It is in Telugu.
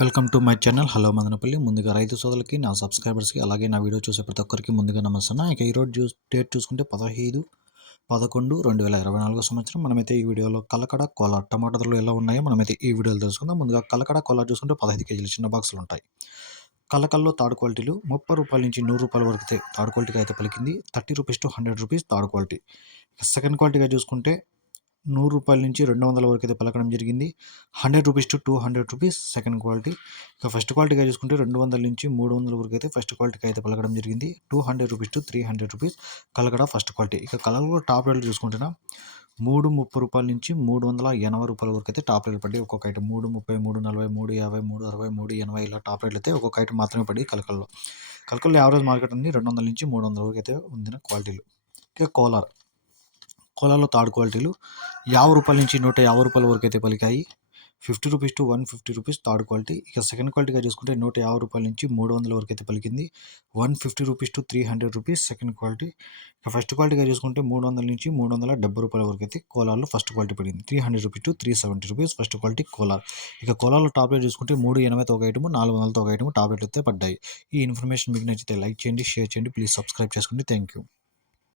Welcome to my channel. Hello Madanapalle. ముందుగా రైతు సోదరులకి నా సబ్స్క్రైబర్స్కి అలాగే నా వీడియో చూసే ప్రతి ఒక్కరికి ముందుగా నమస్తున్నా ఇక ఈరోజు చూ డేట్ చూసుకుంటే పదహైదు పదకొండు రెండు వేల ఇరవై నాలుగో సంవత్సరం. మనమైతే ఈ వీడియోలో కలకడ కోలా టమాటా ధరలు ఎలా ఉన్నాయో మనమైతే ఈ వీడియోలో తెలుసుకుందాం. ముందుగా కలకడ కోలా చూసుకుంటే పదహైదు కేజీలు చిన్న బాక్సులు ఉంటాయి. కలకల్లో థర్డ్ క్వాలిటీలు ముప్పై రూపాయల నుంచి నూరు రూపాయల వరకు థర్డ్ క్వాలిటీగా అయితే పలికింది. Thirty rupees to hundred rupees third quality. Second క్వాలిటీగా చూసుకుంటే నూరు రూపాయల నుంచి రెండు వందల వరకు అయితే పలకడం జరిగింది. Hundred rupees to two hundred rupees second quality. ఇక ఫస్ట్ క్వాలిటీగా చూసుకుంటే రెండు వందల నుంచి మూడు వందల వరకు అయితే ఫస్ట్ క్వాలిటీకి అయితే పలకడం జరిగింది. Two hundred rupees to three hundred rupees Kalakada first quality. ఇక కలర్లో టాప్ రేట్లు చూసుకుంటున్నా మూడు ముప్పై రూపాయల నుంచి మూడు వందల ఎనభై రూపాయల వరకు అయితే టాప్ రేట్లు పడి ఒక్కొక్క ఐటమ్ మూడు ముప్పై మూడు నలభై మూడు యాభై మూడు అరవై మూడు ఎనభై ఇలా టాప్ రేట్లు అయితే ఒక్కొక్క ఐటమ్ మాత్రమే పడి కలకల్లో కలకల్లో యావరేజ్ మార్కెట్ ఉంది రెండు వందల నుంచి మూడు వందల వరకు అయితే ఉందిన క్వాలిటీలు. ఇక కోలార్. కోలాలో థర్డ్ క్వాలిటీలు. యాభై రూపాయల నుంచి నూట యాభై రూపాయల వరకు అయితే పలికాయి. Fifty rupees to one fifty rupees third quality. ఇక సెకండ్ క్వాలిటీగా చూసుకుంటే నూట యాభై రూపాయల నుంచి మూడు వందల వరకు అయితే పలికింది. One fifty rupees to three hundred rupees second quality. ఇక ఫస్ట్ క్వాలిటీగా చూసుకుంటే మూడు వందల నుంచి మూడు వందల డెబ్బై రూపాయల వరకు అయితే కోలాల్లో ఫస్ట్ క్వాలిటీ పడింది. Three hundred rupees to three seventy rupees first quality Kolar. ఇక కోలార్లో టాబ్లెట్ చూసుకుంటే మూడు ఎనభైతో ఒక ఐటమ్ నాలుగు వందలతో ఒక ఐటమ్ టాబ్లెట్ అయితే పడ్డాయి. ఈ ఇన్ఫర్మేషన్ మీకు నచ్చితే లైక్ చేయండి షేర్ చేయండి. ప్లీజ్ సబ్స్క్రైబ్ చేసుకోండి. Thank you.